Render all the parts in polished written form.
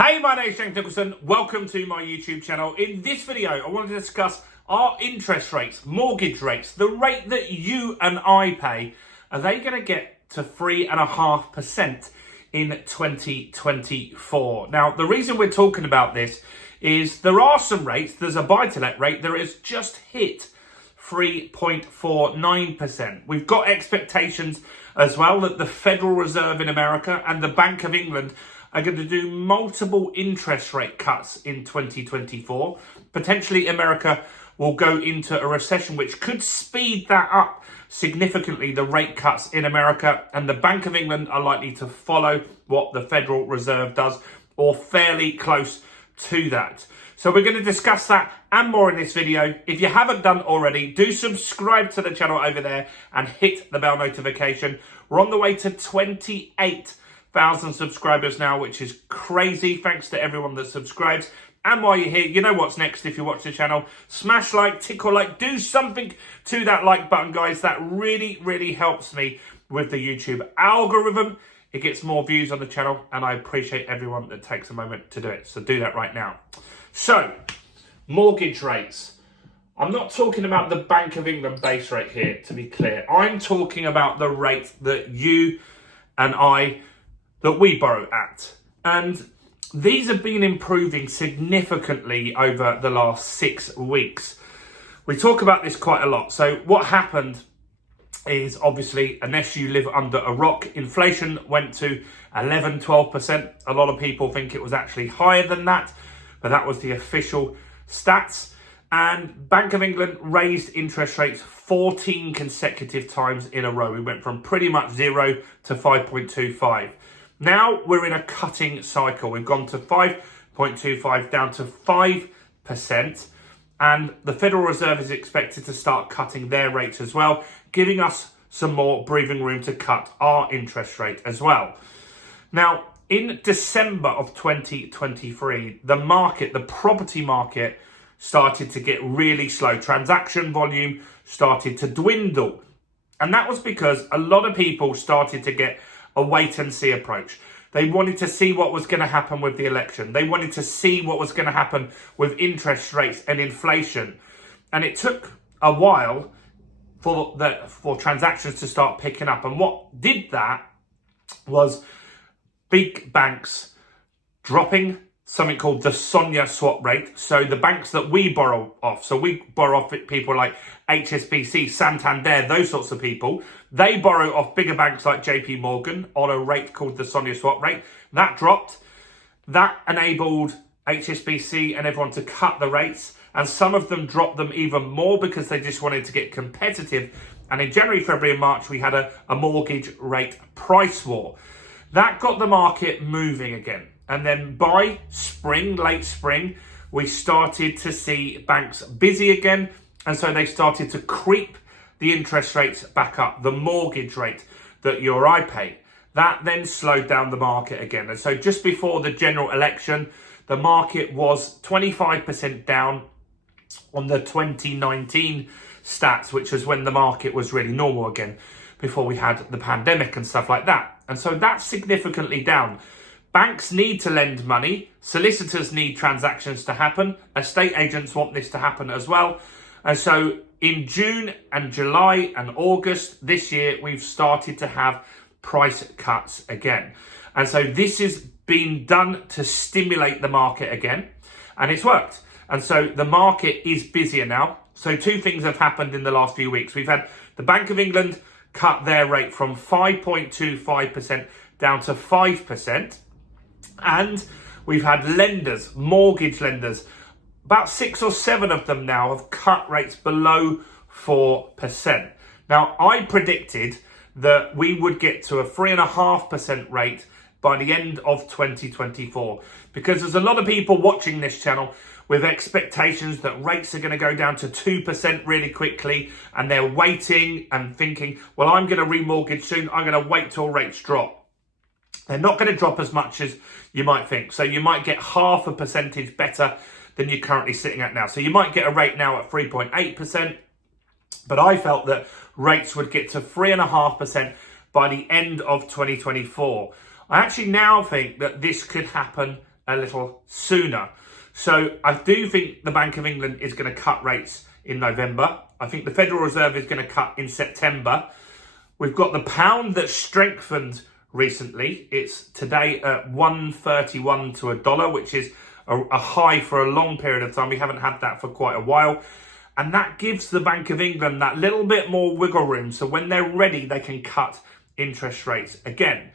Hey, my name is James Nicholson. Welcome to my YouTube channel. In this video, I want to discuss our interest rates, mortgage rates, the rate that you and I pay. Are they going to get to 3.5% in 2024? Now, the reason we're talking about this is there are some rates. There's a buy-to-let rate that has just hit 3.49%. We've got expectations as well that the Federal Reserve in America and the Bank of England are going to do multiple interest rate cuts in 2024. Potentially America will go into a recession, which could speed that up significantly, the rate cuts in America, and the Bank of England are likely to follow what the Federal Reserve does, or fairly close to that. So we're going to discuss that and more in this video. If you haven't done already, do subscribe to the channel over there and hit the bell notification. We're on the way to 28,000 subscribers now, which is crazy. Thanks to everyone that subscribes. And while you're here, you know what's next if you watch the channel. Smash like, tickle like, do something to that like button, guys. That really helps me with the YouTube algorithm. It gets more views on the channel, and I appreciate everyone that takes a moment to do it. So do that right now. So, mortgage rates. I'm not talking about the Bank of England base rate here, to be clear. I'm talking about the rate that you and I, that we borrow at. And these have been improving significantly over the last 6 weeks. We talk about this quite a lot. So what happened is, obviously, unless you live under a rock, inflation went to 11, 12%. A lot of people think it was actually higher than that, but that was the official stats. And Bank of England raised interest rates 14 consecutive times in a row. We went from pretty much 0 to 5.25. Now we're in a cutting cycle. We've gone to 5.25 down to 5%. And the Federal Reserve is expected to start cutting their rates as well, giving us some more breathing room to cut our interest rate as well. Now, in December of 2023, the market, the property market, started to get really slow. Transaction volume started to dwindle. And that was because a lot of people started to get a wait and see approach. They wanted to see what was going to happen with the election. They wanted to see what was going to happen with interest rates and inflation. And it took a while for transactions to start picking up. And what did that was big banks dropping something called the SONIA swap rate. So the banks that we borrow off, so we borrow off people like HSBC, Santander, those sorts of people. They borrow off bigger banks like JP Morgan on a rate called the SONIA swap rate. That dropped. That enabled HSBC and everyone to cut the rates. And some of them dropped them even more because they just wanted to get competitive. And in January, February and March, we had a mortgage rate price war. That got the market moving again. And then by spring, late spring, we started to see banks busy again. And so they started to creep the interest rates back up, the mortgage rate that you or I pay. That then slowed down the market again. And so just before the general election, the market was 25% down on the 2019 stats, which was when the market was really normal again, before we had the pandemic and stuff like that. And so that's significantly down. Banks need to lend money. Solicitors need transactions to happen. Estate agents want this to happen as well. And so in June and July and August this year, we've started to have price cuts again. And so this has been done to stimulate the market again. And it's worked. And so the market is busier now. So two things have happened in the last few weeks. We've had the Bank of England cut their rate from 5.25% down to 5%. And we've had lenders, mortgage lenders, about 6 or 7 of them now have cut rates below 4%. Now, I predicted that we would get to a 3.5% rate by the end of 2024, because there's a lot of people watching this channel with expectations that rates are going to go down to 2% really quickly, and they're waiting and thinking, well, I'm going to remortgage soon. I'm going to wait till rates drop. They're not going to drop as much as you might think. So you might get 0.5% better than you're currently sitting at now. So you might get a rate now at 3.8%, but I felt that rates would get to 3.5% by the end of 2024. I actually now think that this could happen a little sooner. So I do think the Bank of England is going to cut rates in November. I think the Federal Reserve is going to cut in September. We've got the pound that strengthened recently. It's today at 131 to a dollar, which is a high for a long period of time. We haven't had that for quite a while. And that gives the Bank of England that little bit more wiggle room. So when they're ready, they can cut interest rates again.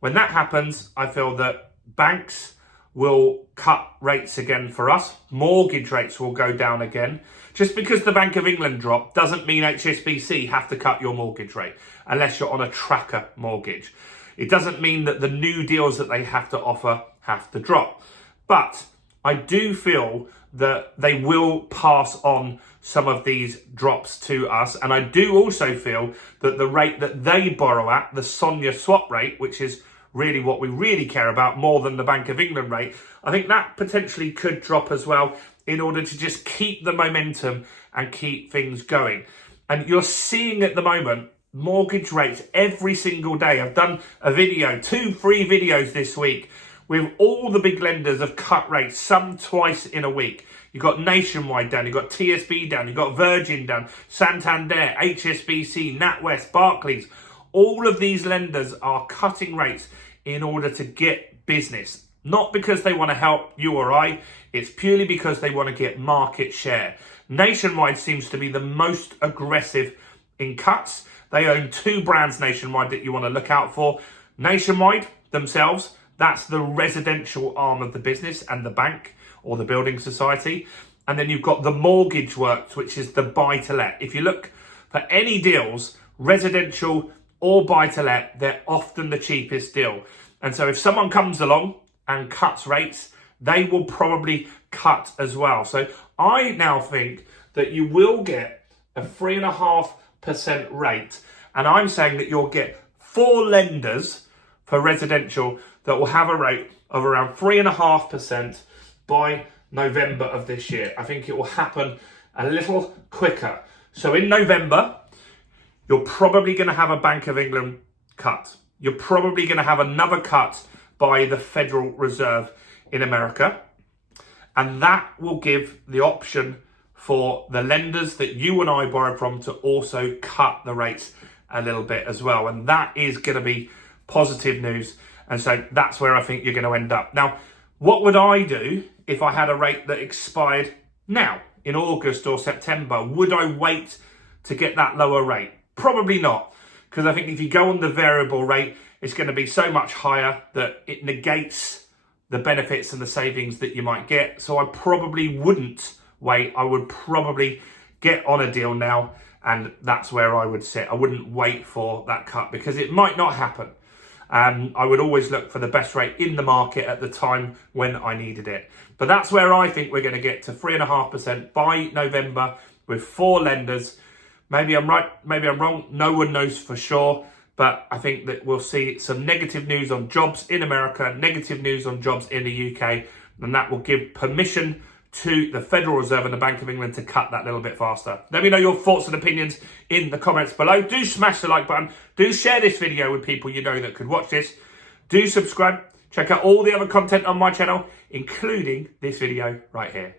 When that happens, I feel that banks will cut rates again for us. Mortgage rates will go down again. Just because the Bank of England dropped doesn't mean HSBC have to cut your mortgage rate unless you're on a tracker mortgage. It doesn't mean that the new deals that they have to offer have to drop. But I do feel that they will pass on some of these drops to us. And I do also feel that the rate that they borrow at, the SONIA swap rate, which is really what we really care about more than the Bank of England rate, I think that potentially could drop as well in order to just keep the momentum and keep things going. And you're seeing at the moment mortgage rates every single day. I've done a video, 2 free videos this week with all the big lenders have cut rates, some twice in a week. You've got Nationwide down, you've got TSB down, you've got Virgin down, Santander, HSBC, NatWest, Barclays. All of these lenders are cutting rates in order to get business. Not because they want to help you or I, it's purely because they want to get market share. Nationwide seems to be the most aggressive in cuts. They own 2 brands nationwide that you want to look out for. Nationwide themselves, that's the residential arm of the business and the bank or the building society. And then you've got the Mortgage Works, which is the buy-to-let. If you look for any deals, residential or buy-to-let, they're often the cheapest deal. And so if someone comes along and cuts rates, they will probably cut as well. So I now think that you will get a 3.5% rate. And I'm saying that you'll get 4 lenders for residential that will have a rate of around 3.5% by November of this year. I think it will happen a little quicker. So in November, you're probably going to have a Bank of England cut. You're probably going to have another cut by the Federal Reserve in America. And that will give the option for the lenders that you and I borrow from to also cut the rates a little bit as well. And that is going to be positive news. And so that's where I think you're going to end up. Now, what would I do if I had a rate that expired now in August or September? Would I wait to get that lower rate? Probably not. Because I think if you go on the variable rate, it's going to be so much higher that it negates the benefits and the savings that you might get. So I probably wouldn't wait. I would probably get on a deal now. And that's where I would sit. I wouldn't wait for that cut because it might not happen. I would always look for the best rate in the market at the time when I needed it. But that's where I think we're going to get to 3.5% by November with 4 lenders. Maybe I'm right, maybe I'm wrong. No one knows for sure. But I think that we'll see some negative news on jobs in America, negative news on jobs in the UK. And that will give permission to the Federal Reserve and the Bank of England to cut that little bit faster. Let me know your thoughts and opinions in the comments below. Do smash the like button. Do share this video with people you know that could watch this. Do subscribe. Check out all the other content on my channel, including this video right here.